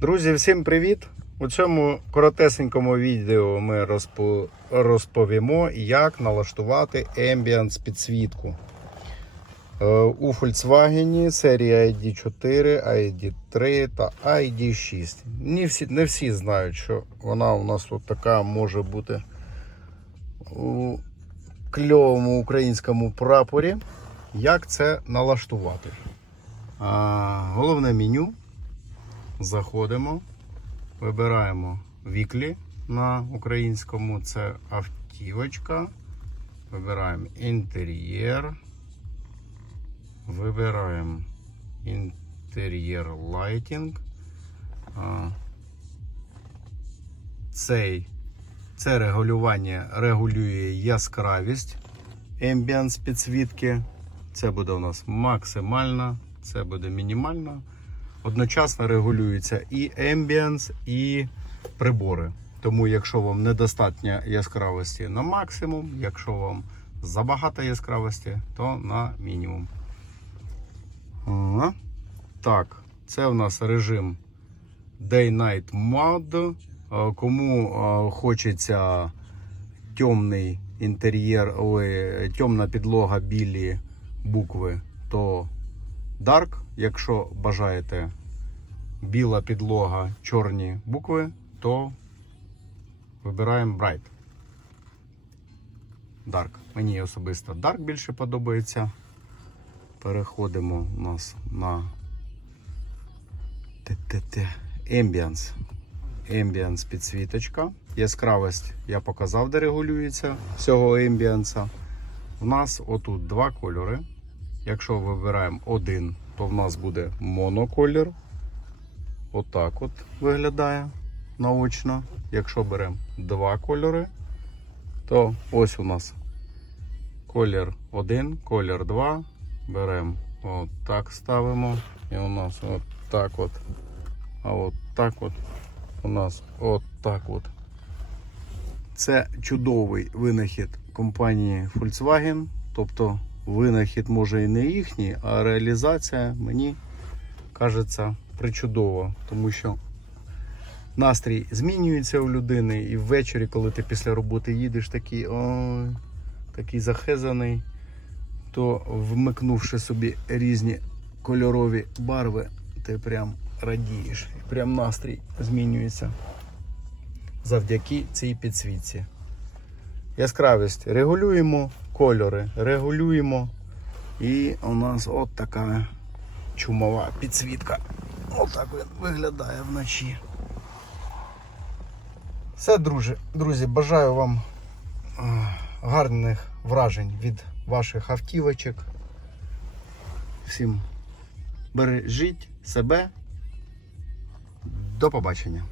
Друзі, всім привіт! У цьому коротесенькому відео ми розпо- розповімо, як налаштувати Ambience підсвітку. Е, У Volkswagen серія ID4, ID3 та ID6. Не всі, не всі знають, що вона у нас от така може бути у кльовому українському прапорі. Як це налаштувати? А, головне меню. Заходимо, вибираємо віклі на українському, це автівочка. Вибираємо інтер'єр. Вибираємо інтер'єр лайтінг. Цей, це регулювання регулює яскравість ембіанс підсвітки. Це буде у нас максимальна, це буде мінімальна. Одночасно регулюється і ембіанс, і прибори. Тому, якщо вам недостатньо яскравості на максимум, якщо вам забагато яскравості, то на мінімум. Ага. Так, це в нас режим Day-Night Mode. Е, Кому е, хочеться темний інтер'єр, темна підлога, білі букви, то Dark. Якщо бажаєте біла підлога, чорні букви, то вибираємо Bright. Dark. Мені особисто Dark більше подобається. Переходимо у нас на Ambience. Ambience підсвіточка. Яскравість я показав, де регулюється всього Ambience. У нас отут два кольори. Якщо вибираємо один, то в нас буде моноколір. Отак от виглядає наочно. Якщо беремо два кольори, то ось у нас колір 1, колір 2. Беремо отак ставимо. І у нас от так от. А от так от у нас от так от. Це чудовий винахід компанії Volkswagen. Тобто винахід може і не їхній, а реалізація мені кажеться причудова, тому що настрій змінюється у людини, і ввечері, коли ти після роботи їдеш, такий ой, такий захезаний, то вмикнувши собі різні кольорові барви, ти прям радієш, прям настрій змінюється завдяки цій підсвітці. Яскравість регулюємо, кольори регулюємо. І у нас от така чумова підсвітка. Отак він виглядає вночі. Все, друзі, друзі, бажаю вам е, гарних вражень від ваших автівочок. Всім бережіть себе. До побачення.